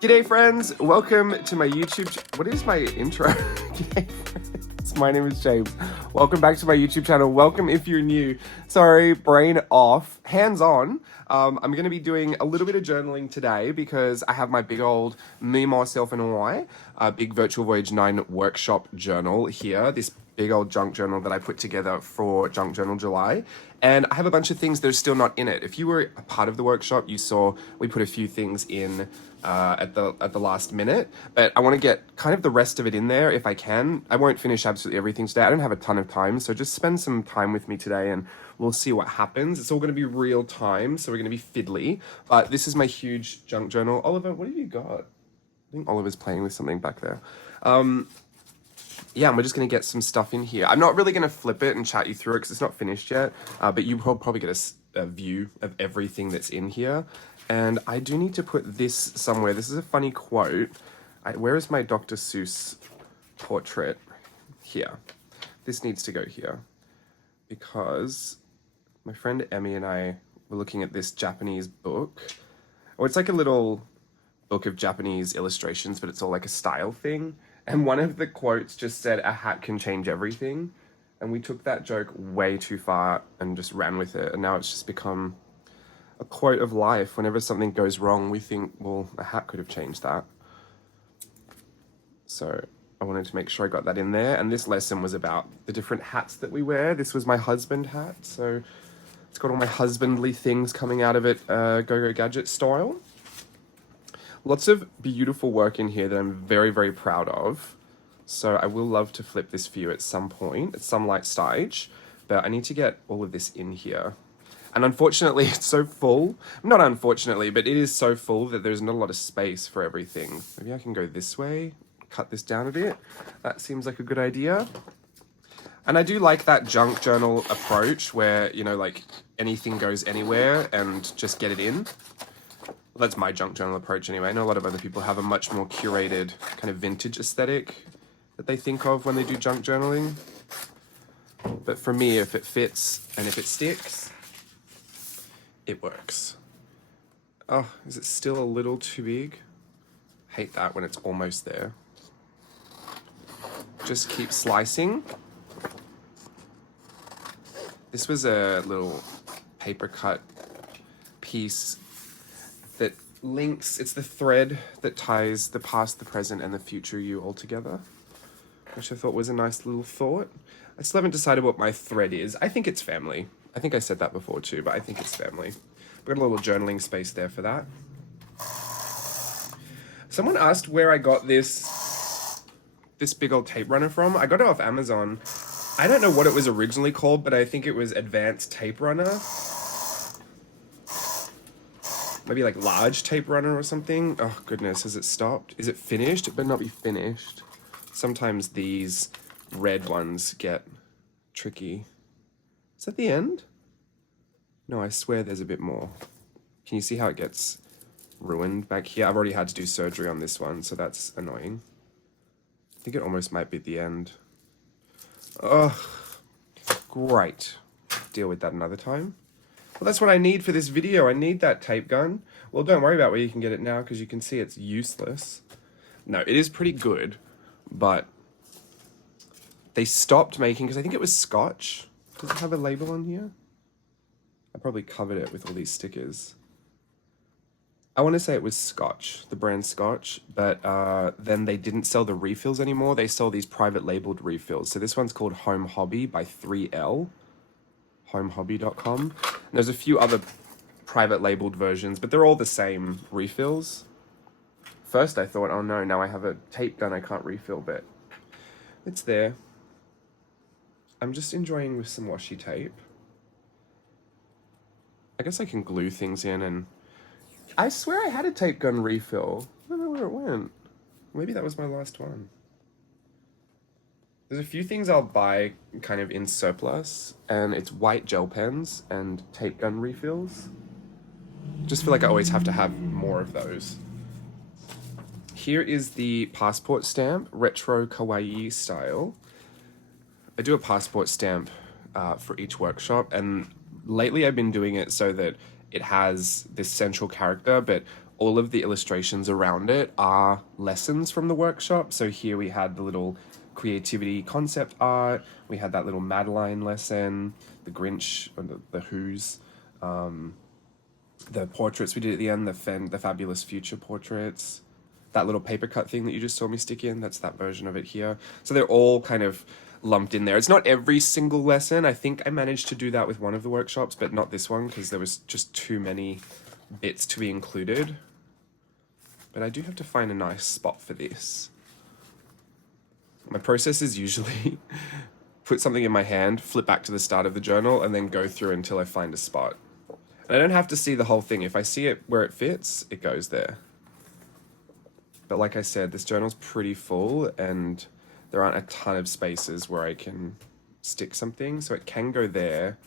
G'day friends, welcome to my YouTube what is my intro? G'day friends, my name is James. Welcome back to my YouTube channel. Welcome if you're new. Sorry, brain off, hands on. I'm going to be doing a little bit of journaling today because I have my big old Me, Myself and I, big Virtual Voyage 9 workshop journal here. This big old junk journal that I put together for Junk Journal July. And I have a bunch of things that are still not in it. If you were a part of the workshop, you saw we put a few things in at the last minute, but I want to get kind of the rest of it in there if I can. I won't finish absolutely everything today. I don't have a ton of time, so just spend some time with me today and we'll see what happens. It's all going to be real time, so we're going to be fiddly, but this is my huge junk journal. Oliver, what have you got? I think Oliver's playing with something back there. Yeah, and we're just going to get some stuff in here. I'm not really going to flip it and chat you through it because it's not finished yet, but you will probably get a view of everything that's in here. And I do need to put this somewhere. This is a funny quote. Where is my Dr. Seuss portrait? Here. This needs to go here because my friend Emmy and I were looking at this Japanese book. Oh, it's like a little book of Japanese illustrations, but it's all like a style thing. And one of the quotes just said, "A hat can change everything." And we took that joke way too far and just ran with it. And now it's just become a quote of life. Whenever something goes wrong, we think, well, a hat could have changed that. So I wanted to make sure I got that in there. And this lesson was about the different hats that we wear. This was my husband hat. So it's got all my husbandly things coming out of it, Go-Go Gadget style. Lots of beautiful work in here that I'm very, very proud of. So I will love to flip this for you at some point, at some light stage, but I need to get all of this in here. And unfortunately, it's so full. Not unfortunately, but it is so full that there's not a lot of space for everything. Maybe I can go this way, cut this down a bit. That seems like a good idea. And I do like that junk journal approach where, you know, like anything goes anywhere and just get it in. Well, that's my junk journal approach anyway. I know a lot of other people have a much more curated kind of vintage aesthetic that they think of when they do junk journaling. But for me, if it fits and if it sticks, it works. Oh, is it still a little too big? Hate that when it's almost there. Just keep slicing. This was a little paper cut piece that links, it's the thread that ties the past, the present, and the future you all together, which I thought was a nice little thought. I still haven't decided what my thread is. I think it's family. I think I said that before too, but I think it's family. We've got a little journaling space there for that. Someone asked where I got this big old tape runner from. I got it off Amazon. I don't know what it was originally called, but I think it was Advanced Tape Runner. Maybe like large tape runner or something. Oh goodness, has it stopped? Is it finished? It better not be finished. Sometimes these red ones get tricky. Is that the end? No, I swear there's a bit more. Can you see how it gets ruined back here? I've already had to do surgery on this one, so that's annoying. I think it almost might be at the end. Ugh, great. Deal with that another time. Well, that's what I need for this video. I need that tape gun. Well, don't worry about where you can get it now because you can see it's useless. No, it is pretty good, but they stopped making, because I think it was Scotch. Does it have a label on here? I probably covered it with all these stickers. I want to say it was Scotch, the brand Scotch, but then they didn't sell the refills anymore. They sell these private labeled refills. So this one's called Home Hobby by 3L. homehobby.com. And there's a few other private labeled versions, but they're all the same refills. First I thought, oh no, now I have a tape gun I can't refill, but it's there. I'm just enjoying with some washi tape. I guess I can glue things in, and I swear I had a tape gun refill. I don't know where it went. Maybe that was my last one. There's a few things I'll buy kind of in surplus, and it's white gel pens and tape gun refills. Just feel like I always have to have more of those. Here is the passport stamp, retro kawaii style. I do a passport stamp for each workshop, and lately I've been doing it so that it has this central character, but all of the illustrations around it are lessons from the workshop. So here we had the little creativity concept art, we had that little Madeline lesson, the Grinch, or the Who's, the portraits we did at the end, the fabulous future portraits, that little paper cut thing that you just saw me stick in, that's that version of it here. So they're all kind of lumped in there. It's not every single lesson. I think I managed to do that with one of the workshops, but not this one because there was just too many bits to be included. But I do have to find a nice spot for this. My process is usually put something in my hand, flip back to the start of the journal, and then go through until I find a spot. And I don't have to see the whole thing. If I see it where it fits, it goes there. But like I said, this journal's pretty full and there aren't a ton of spaces where I can stick something. So it can go there,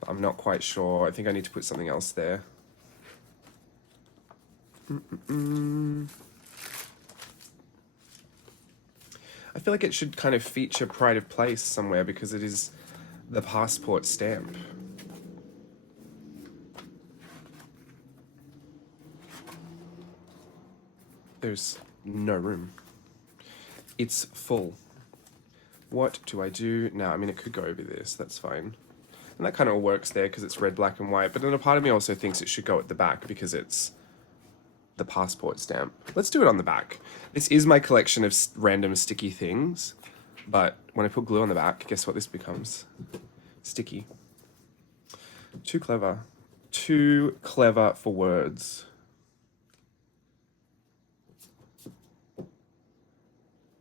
but I'm not quite sure. I think I need to put something else there. I feel like it should kind of feature pride of place somewhere because it is the passport stamp. There's no room. It's full. What do I do now? I mean, it could go over this, that's fine. And that kind of works there because it's red, black, and white. But then a part of me also thinks it should go at the back because it's the passport stamp. Let's do it on the back. This is my collection of random sticky things. But when I put glue on the back, guess what this becomes? Sticky. Too clever. Too clever for words.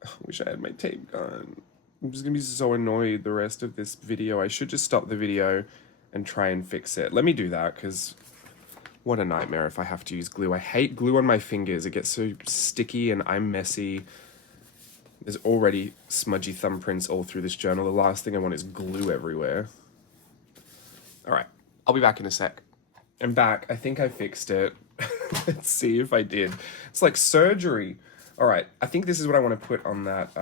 I wish I had my tape gun. I'm just gonna be so annoyed the rest of this video. I should just stop the video and try and fix it. Let me do that, because what a nightmare if I have to use glue. I hate glue on my fingers. It gets so sticky and I'm messy. There's already smudgy thumbprints all through this journal. The last thing I want is glue everywhere. All right, I'll be back in a sec. I'm back. I think I fixed it. Let's see if I did. It's like surgery. All right, I think this is what I want to put on that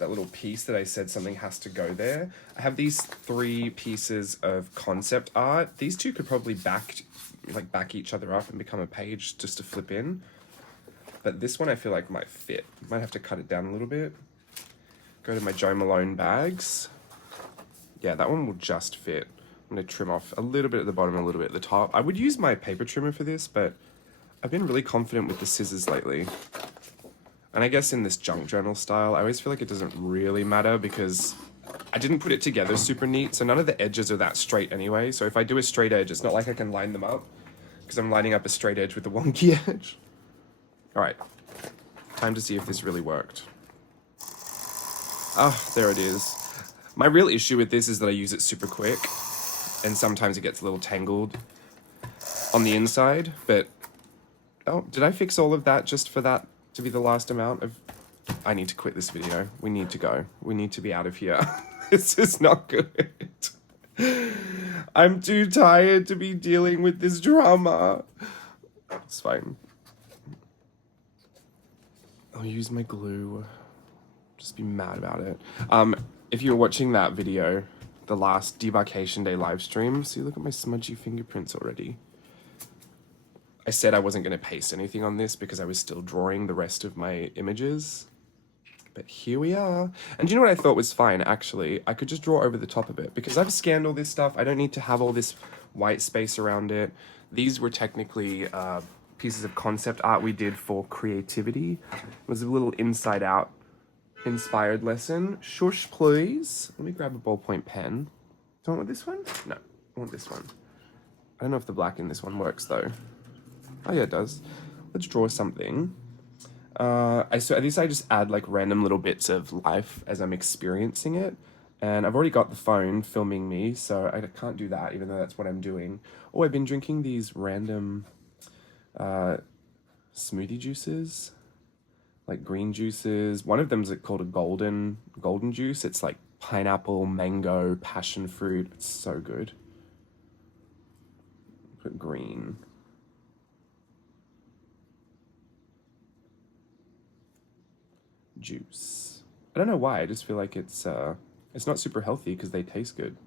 that little piece that I said something has to go there. I have these 3 pieces of concept art. These 2 could probably back each other up and become a page just to flip in. But this one I feel like might fit. Might have to cut it down a little bit. Go to my Jo Malone bags. Yeah, that one will just fit. I'm gonna trim off a little bit at the bottom, a little bit at the top. I would use my paper trimmer for this, but I've been really confident with the scissors lately. And I guess in this junk journal style, I always feel like it doesn't really matter because I didn't put it together super neat, so none of the edges are that straight anyway. So if I do a straight edge, it's not like I can line them up because I'm lining up a straight edge with the wonky edge. All right, time to see if this really worked. Ah, there it is. My real issue with this is that I use it super quick and sometimes it gets a little tangled on the inside, but oh, did I fix all of that just for that to be the last amount of... I need to quit this video. We need to go. We need to be out of here. This is not good. I'm too tired to be dealing with this drama. It's fine. I'll use my glue. Just be mad about it. If you're watching that video, the last debarkation day live stream, see, look at my smudgy fingerprints already. I said I wasn't going to paste anything on this because I was still drawing the rest of my images. But here we are. And do you know what I thought was fine, actually? I could just draw over the top of it because I've scanned all this stuff. I don't need to have all this white space around it. These were technically pieces of concept art we did for creativity. It was a little inside out inspired lesson. Shush, please. Let me grab a ballpoint pen. Do I want this one? No, I want this one. I don't know if the black in this one works though. Oh yeah, it does. Let's draw something. So at least I just add like random little bits of life as I'm experiencing it. And I've already got the phone filming me, so I can't do that, even though that's what I'm doing. Oh, I've been drinking these random smoothie juices, like green juices. One of them is called a golden juice. It's like pineapple, mango, passion fruit. It's so good. Put green. Juice. I don't know why. I just feel like it's not super healthy because they taste good.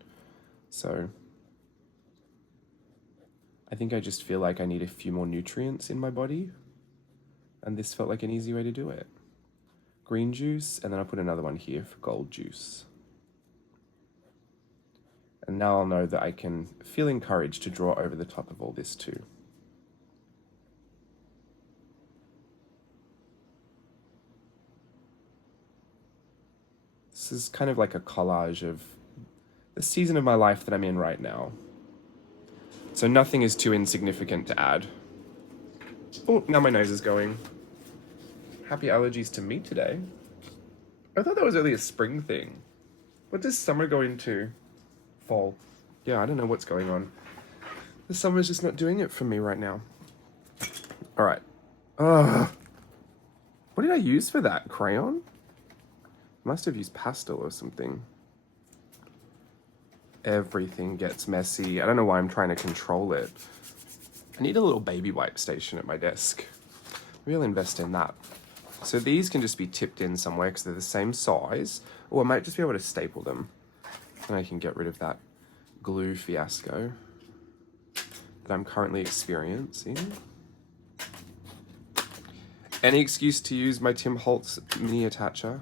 So I think I just feel like I need a few more nutrients in my body, and this felt like an easy way to do it. Green juice, and then I'll put another one here for gold juice. And now I'll know that I can feel encouraged to draw over the top of all this too. This is kind of like a collage of the season of my life that I'm in right now. So nothing is too insignificant to add. Oh, now my nose is going. Happy allergies to me today. I thought that was only a spring thing. What does summer go into? Fall. Yeah, I don't know what's going on. The summer's just not doing it for me right now. All right. Ugh. What did I use for that? Crayon? Must have used pastel or something. Everything gets messy. I don't know why I'm trying to control it. I need a little baby wipe station at my desk. Maybe I'll invest in that. So these can just be tipped in somewhere because they're the same size. Or I might just be able to staple them. And I can get rid of that glue fiasco that I'm currently experiencing. Any excuse to use my Tim Holtz mini attacher.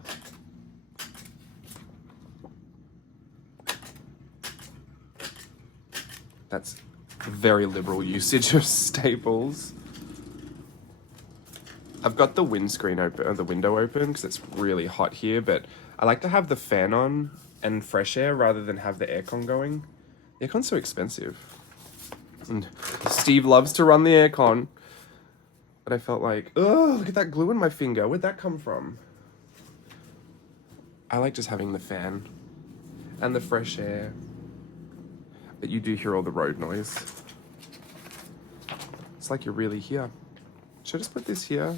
That's very liberal usage of staples. I've got the windscreen open, or the window open, because it's really hot here, but I like to have the fan on and fresh air rather than have the aircon going. The aircon's so expensive. And Steve loves to run the aircon, but I felt like, oh, look at that glue in my finger. Where'd that come from? I like just having the fan and the fresh air. But you do hear all the road noise. It's like you're really here. Should I just put this here?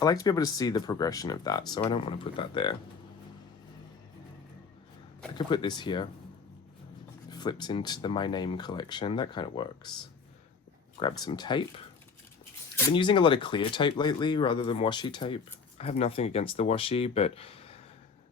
I like to be able to see the progression of that, so I don't want to put that there. I could put this here. Flips into the My Name collection. That kind of works. Grab some tape. I've been using a lot of clear tape lately rather than washi tape. I have nothing against the washi, but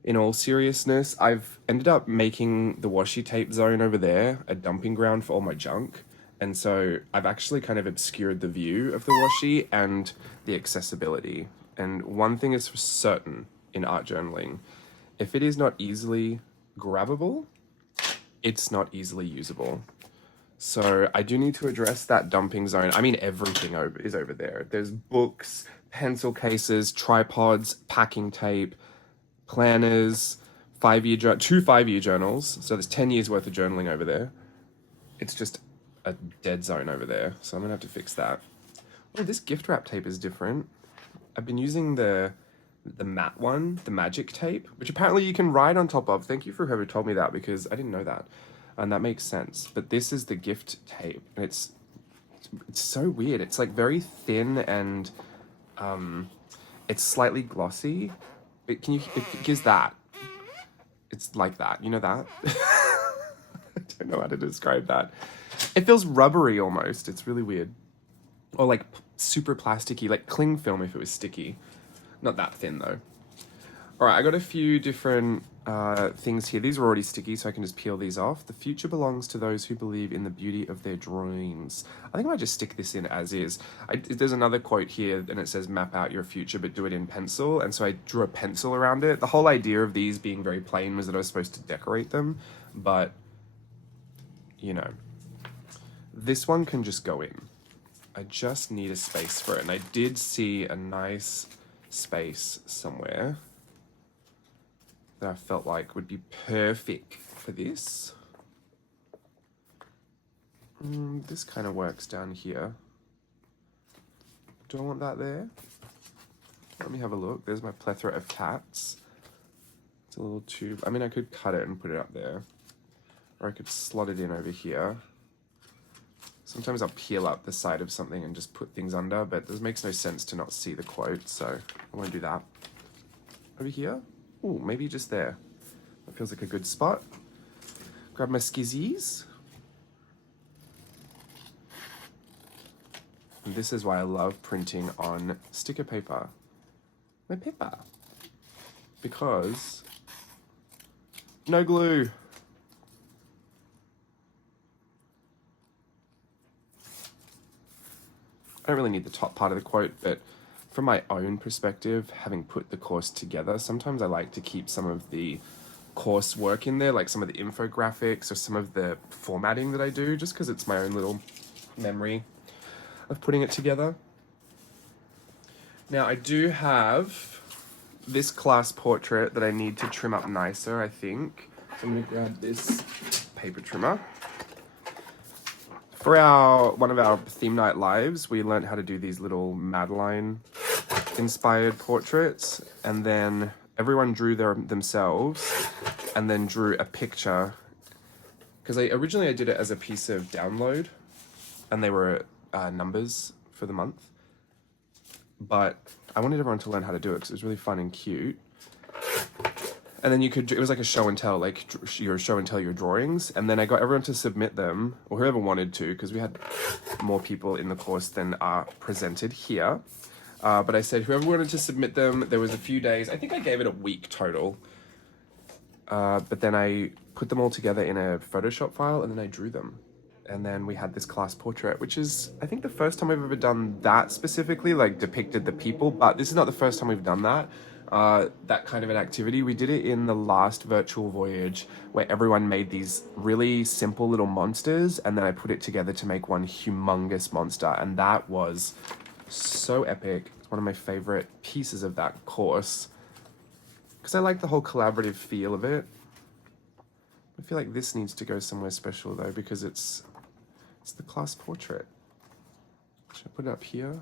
in all seriousness, I've ended up making the washi tape zone over there a dumping ground for all my junk. And so I've actually kind of obscured the view of the washi and the accessibility. And one thing is for certain in art journaling, if it is not easily grabbable, it's not easily usable. So I do need to address that dumping zone. I mean, everything is over there. There's books, pencil cases, tripods, packing tape, planners, 2 5-year journals. So there's 10 years worth of journaling over there. It's just a dead zone over there. So I'm gonna have to fix that. Oh, this gift wrap tape is different. I've been using the matte one, the magic tape, which apparently you can write on top of. Thank you for whoever told me that, because I didn't know that. And that makes sense. But this is the gift tape, and it's so weird. It's like very thin and it's slightly glossy. It gives that. It's like that, you know that? I don't know how to describe that. It feels rubbery almost. It's really weird. Or like super plasticky, like cling film if it was sticky. Not that thin though. All right, I got a few different things here. These are already sticky, so I can just peel these off. The future belongs to those who believe in the beauty of their dreams. I think I might just stick this in as is. There's another quote here, and it says, map out your future, but do it in pencil. And so I drew a pencil around it. The whole idea of these being very plain was that I was supposed to decorate them, but, you know, this one can just go in. I just need a space for it. And I did see a nice space somewhere that I felt like would be perfect for this. This kind of works down here. Do I want that there? Let me have a look. There's my plethora of cats. It's a little tube. I mean, I could cut it and put it up there. Or I could slot it in over here. Sometimes I'll peel up the side of something and just put things under, but this makes no sense to not see the quote, so I want to do that. Over here? Ooh, maybe just there. That feels like a good spot. Grab my skizzies. And this is why I love printing on sticker paper. My paper. Because no glue. I don't really need the top part of the quote, but from my own perspective, having put the course together, sometimes I like to keep some of the course work in there, like some of the infographics or some of the formatting that I do, just because it's my own little memory of putting it together. Now I do have this class portrait that I need to trim up nicer, I think. So I'm gonna grab this paper trimmer. For one of our theme night lives, we learned how to do these little Madeline inspired portraits, and then everyone drew themselves and then drew a picture, because originally I did it as a piece of download and they were numbers for the month, but I wanted everyone to learn how to do it because it was really fun and cute. And then it was like a show and tell, like you show and tell your drawings. And then I got everyone to submit them, or whoever wanted to, because we had more people in the course than are presented here. But I said whoever wanted to submit them, there was a few days, I think I gave it a week total. But then I put them all together in a Photoshop file and then I drew them. And then we had this class portrait, which is, I think, the first time I've ever done that specifically, like depicted the people, but this is not the first time we've done that. That kind of an activity. We did it in the last virtual voyage where everyone made these really simple little monsters, and then I put it together to make one humongous monster, and that was so epic. It's one of my favorite pieces of that course because I like the whole collaborative feel of it. I feel like this needs to go somewhere special though, because it's the class portrait. Should I put it up here?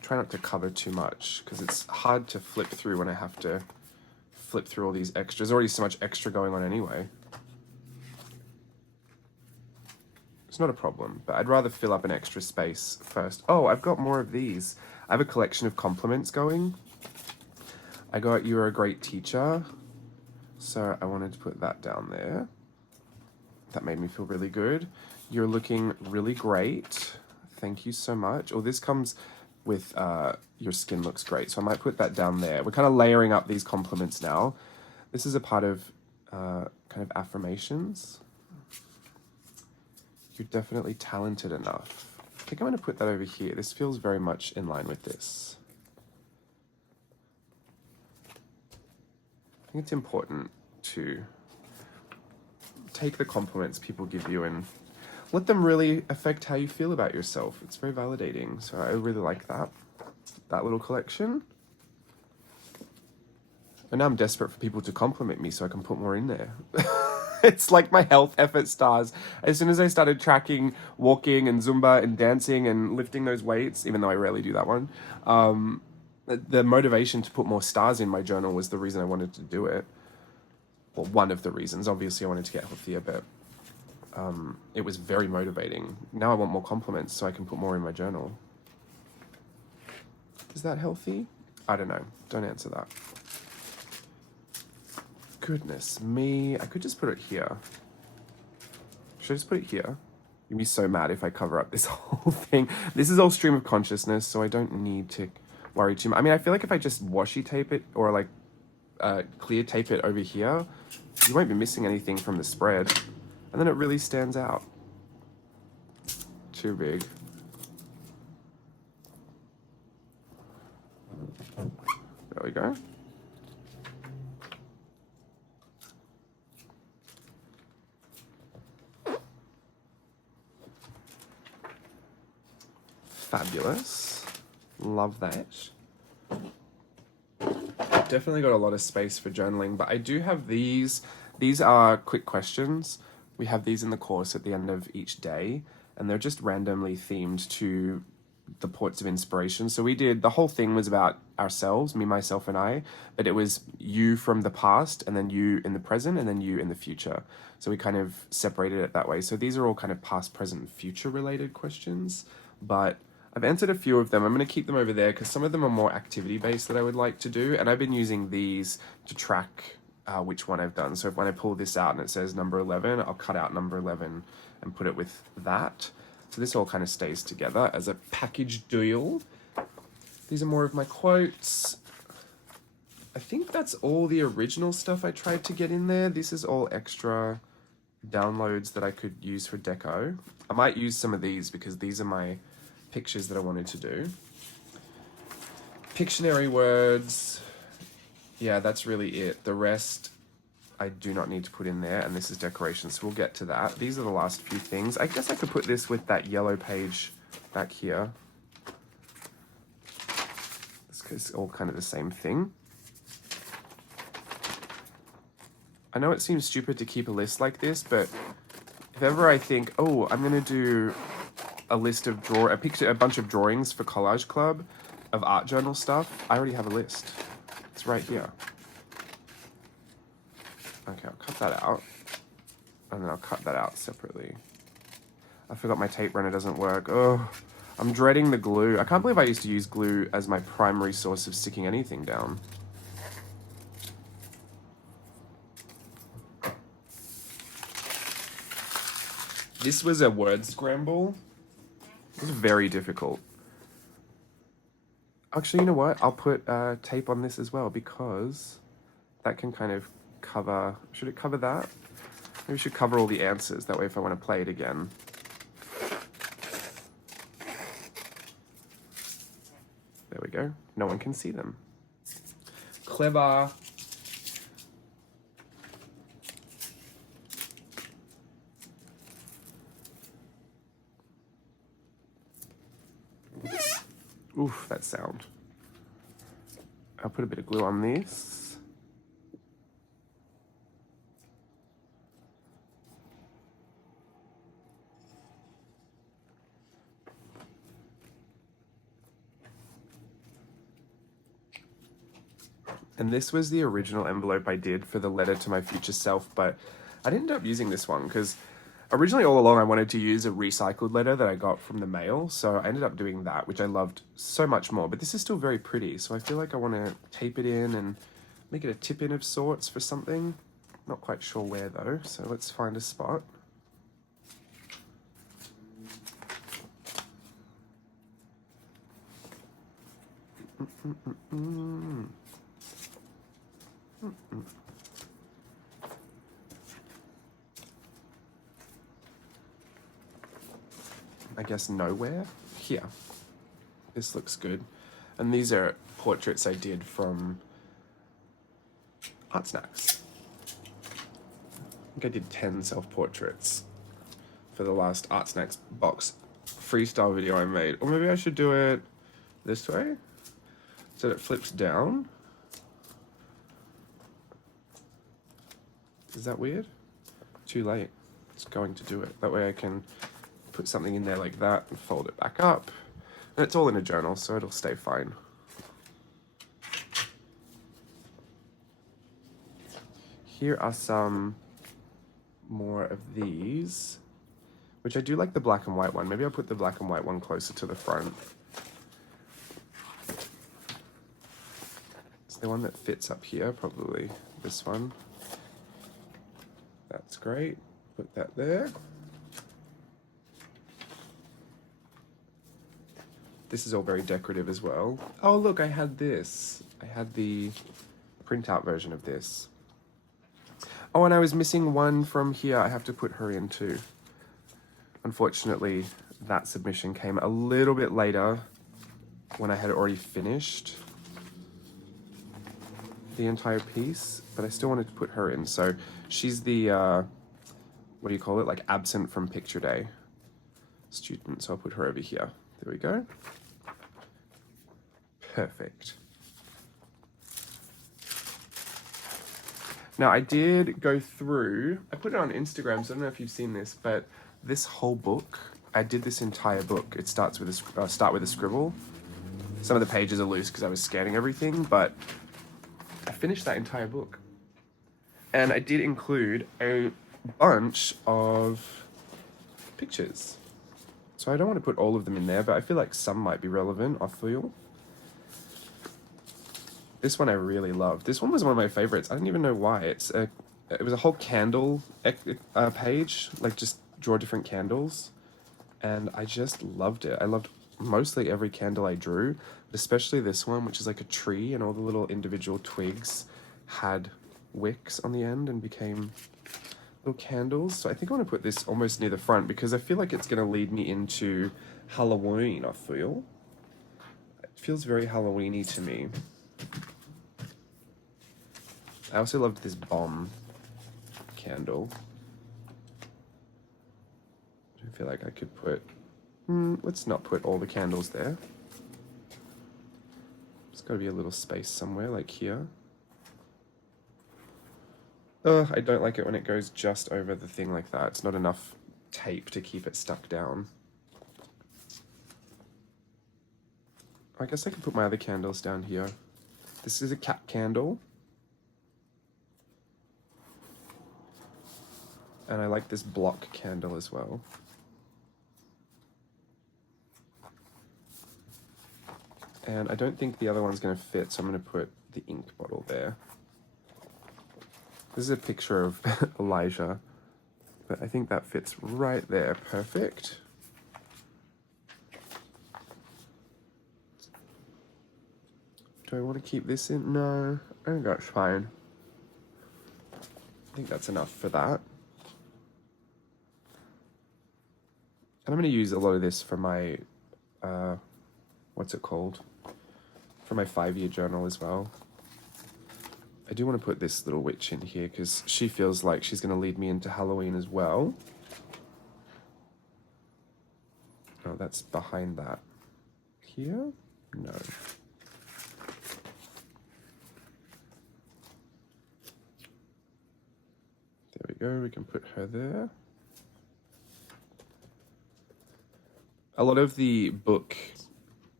Try not to cover too much because it's hard to flip through when I have to flip through all these extras. There's already so much extra going on anyway. It's not a problem, but I'd rather fill up an extra space first. Oh, I've got more of these. I have a collection of compliments going. I got "You're a great teacher," so I wanted to put that down there. That made me feel really good. "You're looking really great. Thank you so much." Oh, this comes with "Your skin looks great," so I might put that down there. We're kind of layering up these compliments now. This is a part of kind of affirmations. "You're definitely talented enough." I think I'm going to put that over here. This feels very much in line with this. I think it's important to take the compliments people give you and let them really affect how you feel about yourself. It's very validating, so I really like that little collection. And now I'm desperate for people to compliment me so I can put more in there. It's like my health effort stars. As soon as I started tracking walking and Zumba and dancing and lifting those weights, even though I rarely do that one, the motivation to put more stars in my journal was the reason I wanted to do it. Well, one of the reasons. Obviously, I wanted to get healthier, but it was very motivating. Now I want more compliments so I can put more in my journal. Is that healthy? I don't know. Don't answer that. Goodness me. I could just put it here. Should I just put it here? You'd be so mad if I cover up this whole thing. This is all stream of consciousness, so I don't need to worry too much. I mean, I feel like if I just washi tape it or like clear tape it over here, you won't be missing anything from the spread. And then it really stands out. Too big. There we go. Fabulous. Love that. Definitely got a lot of space for journaling, but I do have these. These are quick questions. We have these in the course at the end of each day, and they're just randomly themed to the points of inspiration. So the whole thing was about ourselves, me, myself, and I, but it was you from the past, and then you in the present, and then you in the future. So we kind of separated it that way. So these are all kind of past, present, and future related questions, but I've answered a few of them. I'm going to keep them over there because some of them are more activity-based that I would like to do, and I've been using these to track which one I've done. So when I pull this out and it says number 11, I'll cut out number 11 and put it with that. So this all kind of stays together as a package deal. These are more of my quotes. I think that's all the original stuff I tried to get in there. This is all extra downloads that I could use for deco. I might use some of these because these are my pictures that I wanted to do. Pictionary words, yeah, that's really it. The rest I do not need to put in there, and this is decoration, so we'll get to that. These are the last few things. I guess I could put this with that yellow page back here. It's all kind of the same thing. I know it seems stupid to keep a list like this, but if ever I think, oh, I'm gonna do a list of a bunch of drawings for Collage Club of art journal stuff, I already have a list. It's right here. Okay, I'll cut that out, and then I'll cut that out separately. I forgot my tape runner doesn't work. Oh, I'm dreading the glue. I can't believe I used to use glue as my primary source of sticking anything down. This was a word scramble. It was very difficult. Actually, you know what? I'll put tape on this as well, because that can kind of cover, should it cover that? Maybe we should cover all the answers, that way if I want to play it again. There we go. No one can see them. Clever. Oof, that sound. I'll put a bit of glue on this. And this was the original envelope I did for the letter to my future self, but I didn't end up using this one because originally all along I wanted to use a recycled letter that I got from the mail, so I ended up doing that, which I loved so much more. But this is still very pretty, so I feel like I want to tape it in and make it a tip-in of sorts for something. Not quite sure where though, so let's find a spot. I guess nowhere. Here. This looks good. And these are portraits I did from Art Snacks. I think I did 10 self-portraits for the last Art Snacks box freestyle video I made. Or maybe I should do it this way, so it flips down. Is that weird? Too late. It's going to do it. That way I can put something in there like that and fold it back up. And it's all in a journal, so it'll stay fine. Here are some more of these, which I do like the black and white one. Maybe I'll put the black and white one closer to the front. It's the one that fits up here, probably this one. That's great. Put that there. This is all very decorative as well. Oh, look, I had this. I had the printout version of this. Oh, and I was missing one from here. I have to put her in too. Unfortunately, that submission came a little bit later when I had already finished the entire piece, but I still wanted to put her in. So she's the, what do you call it? Like absent from picture day student. So I'll put her over here. There we go. Perfect. Now I did go through, I put it on Instagram, so I don't know if you've seen this, but this whole book, I did this entire book. It starts with a, start with a scribble. Some of the pages are loose because I was scanning everything, but I finished that entire book. And I did include a bunch of pictures. So I don't want to put all of them in there, but I feel like some might be relevant, I feel. This one I really loved. This one was one of my favorites. I didn't even know why. It was a whole candle page, like just draw different candles. And I just loved it. I loved mostly every candle I drew, but especially this one, which is like a tree and all the little individual twigs had wicks on the end and became little candles. So I think I want to put this almost near the front because I feel like it's going to lead me into Halloween, I feel. It feels very Halloweeny to me. I also loved this bomb candle. I feel like I could put... let's not put all the candles there. There's got to be a little space somewhere, like here. I don't like it when it goes just over the thing like that. It's not enough tape to keep it stuck down. I guess I could put my other candles down here. This is a cat candle. And I like this block candle as well. And I don't think the other one's going to fit, so I'm going to put the ink bottle there. This is a picture of Elijah, but I think that fits right there. Perfect. Do I want to keep this in? No, I think that's fine. I think that's enough for that. And I'm going to use a lot of this for my, what's it called? For my 5-year journal as well. I do want to put this little witch in here because she feels like she's going to lead me into Halloween as well. Oh, that's behind that. Here? No. There we go, we can put her there. A lot of the book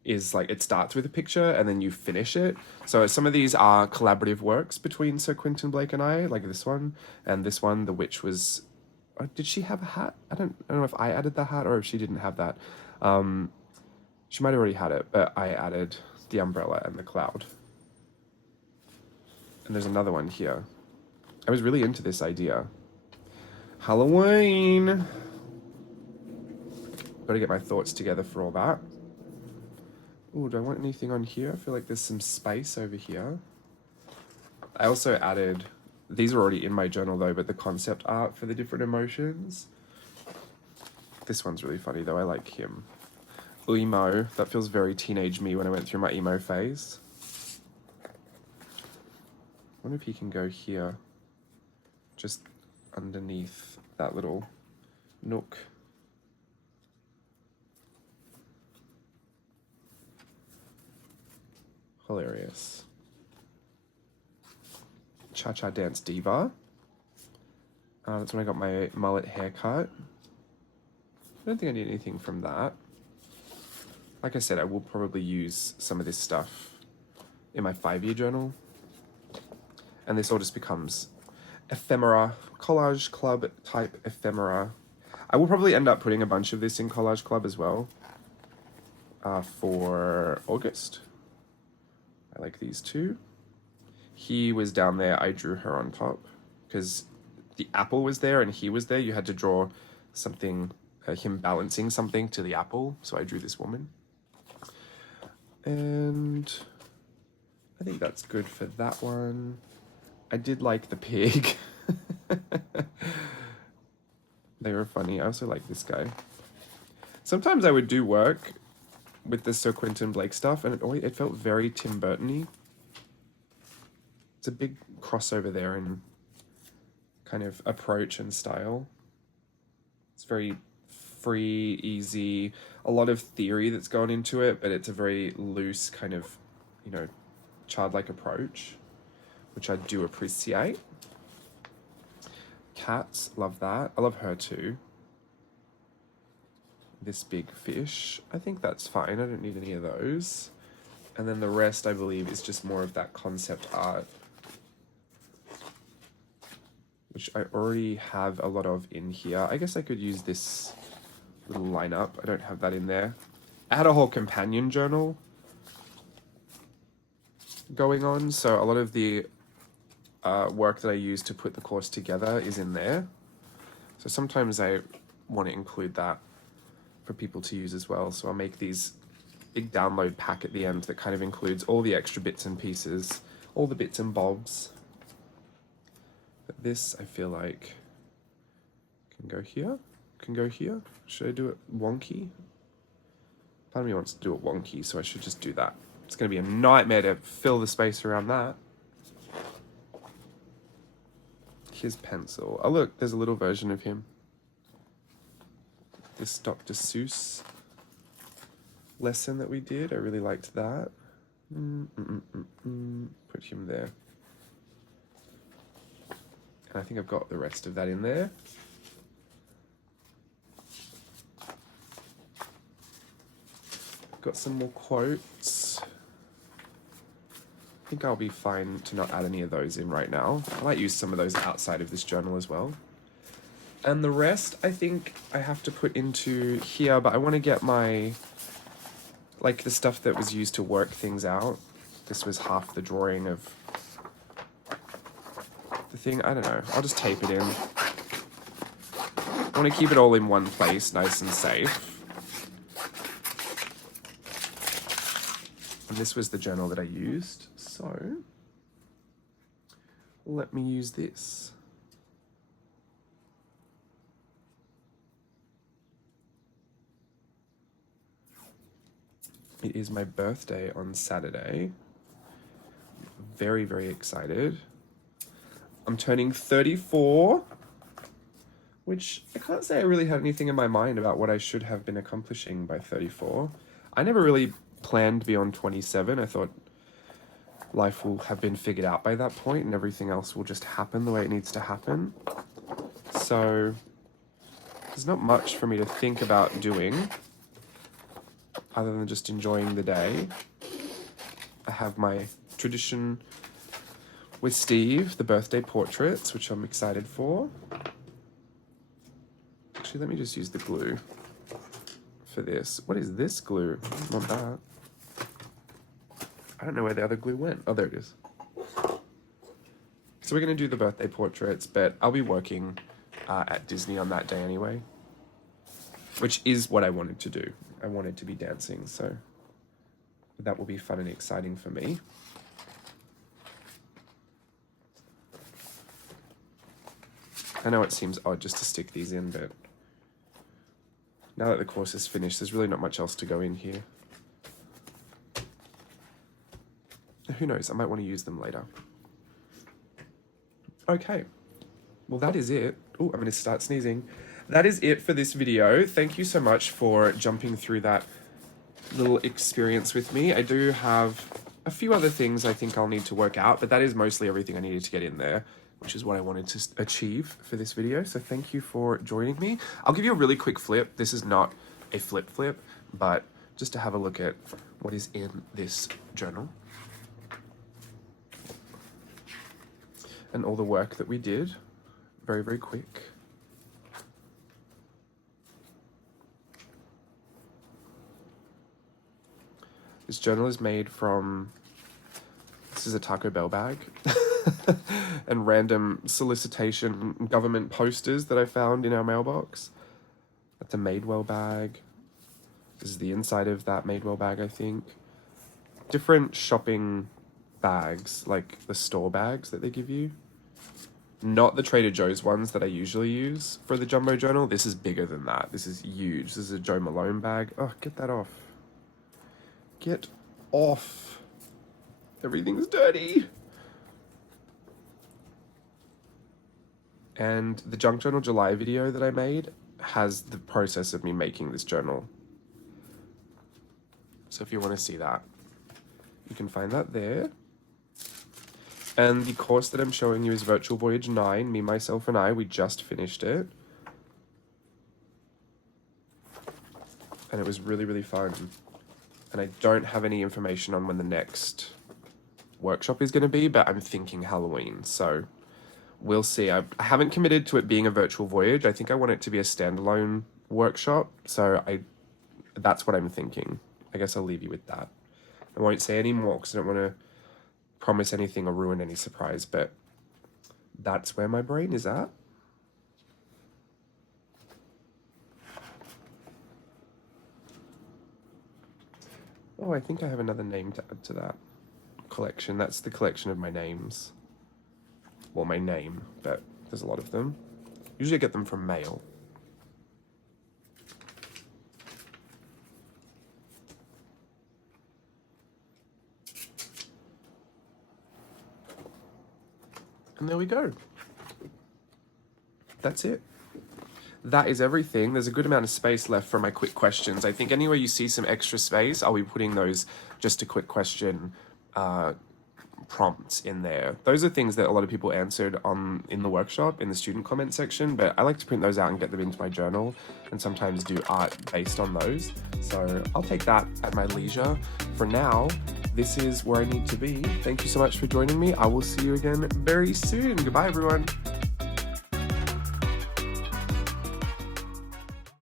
is like, it starts with a picture and then you finish it. So some of these are collaborative works between Sir Quentin Blake and I, like this one and this one. The witch was, did she have a hat? I don't know if I added the hat or if she didn't have that. She might have already had it, but I added the umbrella and the cloud. And there's another one here. I was really into this idea. Halloween. Gotta get my thoughts together for all that. Ooh, do I want anything on here? I feel like there's some space over here. I also added, these are already in my journal though, but the concept art for the different emotions. This one's really funny though, I like him. Emo, that feels very teenage me when I went through my emo phase. I wonder if he can go here, just underneath that little nook. Hilarious. Cha-Cha Dance Diva. That's when I got my mullet haircut. I don't think I need anything from that. Like I said, I will probably use some of this stuff in my 5-year journal. And this all just becomes ephemera, Collage Club type ephemera. I will probably end up putting a bunch of this in Collage Club as well for August. I like these two. He was down there, I drew her on top because the apple was there and he was there. You had to draw something, him balancing something to the apple. So I drew this woman. And I think that's good for that one. I did like the pig. They were funny. I also like this guy. Sometimes I would do work with the Sir Quentin Blake stuff, and it felt very Tim Burton-y. It's a big crossover there in kind of approach and style. It's very free, easy, a lot of theory that's gone into it, but it's a very loose kind of, you know, childlike approach, which I do appreciate. Cats, love that. I love her too. This big fish, I think that's fine. I don't need any of those. And then the rest, I believe, is just more of that concept art, which I already have a lot of in here. I guess I could use this little lineup. I don't have that in there. I had a whole companion journal going on, so a lot of the work that I use to put the course together is in there. So sometimes I want to include that for people to use as well. So I'll make these big download pack at the end that kind of includes all the extra bits and pieces, all the bits and bobs. But this, I feel like, can go here, can go here. Should I do it wonky? Part of me wants to do it wonky, so I should just do that. It's going to be a nightmare to fill the space around that. His pencil. Oh look, there's a little version of him. This Dr. Seuss lesson that we did. I really liked that. Put him there. And I think I've got the rest of that in there. Got some more quotes. I think I'll be fine to not add any of those in right now. I might use some of those outside of this journal as well. And the rest, I think I have to put into here, but I want to get my, like the stuff that was used to work things out. This was half the drawing of the thing. I don't know. I'll just tape it in. I want to keep it all in one place, nice and safe. And this was the journal that I used. So let me use this. It is my birthday on Saturday. Very, very excited. I'm turning 34, which I can't say I really had anything in my mind about what I should have been accomplishing by 34. I never really planned beyond 27. I thought life will have been figured out by that point and everything else will just happen the way it needs to happen. So there's not much for me to think about doing other than just enjoying the day. I have my tradition with Steve, the birthday portraits, which I'm excited for. Actually, let me just use the glue for this. What is this glue? I want that. I don't know where the other glue went. Oh, there it is. So we're going to do the birthday portraits, but I'll be working at Disney on that day anyway, which is what I wanted to do. I wanted to be dancing, so that will be fun and exciting for me. I know it seems odd just to stick these in, but now that the course is finished, there's really not much else to go in here. Who knows, I might want to use them later. Okay, well that is it. Oh, I'm going to start sneezing. That is it for this video. Thank you so much for jumping through that little experience with me. I do have a few other things I think I'll need to work out, but that is mostly everything I needed to get in there, which is what I wanted to achieve for this video. So thank you for joining me. I'll give you a really quick flip. This is not a flip, but just to have a look at what is in this journal and all the work that we did. Very, very quick. This journal is made from, this is a Taco Bell bag, and random solicitation government posters that I found in our mailbox. That's a Madewell bag. This is the inside of that Madewell bag, I think. Different shopping bags, like the store bags that they give you. Not the Trader Joe's ones that I usually use for the jumbo journal. This is bigger than that. This is huge. This is a Joe Malone bag. Oh, get that off. Get off. Everything's dirty. And the Junk Journal July video that I made has the process of me making this journal. So if you want to see that, you can find that there. And the course that I'm showing you is Virtual Voyage 9. Me, Myself, and I, we just finished it. And it was really, really fun. And I don't have any information on when the next workshop is going to be, but I'm thinking Halloween, so we'll see. I haven't committed to it being a virtual voyage. I think I want it to be a standalone workshop, so that's what I'm thinking. I guess I'll leave you with that. I won't say any more because I don't want to promise anything or ruin any surprise, but that's where my brain is at. Oh, I think I have another name to add to that collection. That's the collection of my names. Well, my name, but there's a lot of them. Usually I get them from mail. And there we go. That's it. That is everything. There's a good amount of space left for my quick questions. I think anywhere you see some extra space, I'll be putting those just a quick question prompts in there. Those are things that a lot of people answered in the workshop, in the student comment section, but I like to print those out and get them into my journal and sometimes do art based on those. So I'll take that at my leisure. For now, this is where I need to be. Thank you so much for joining me. I will see you again very soon. Goodbye, everyone.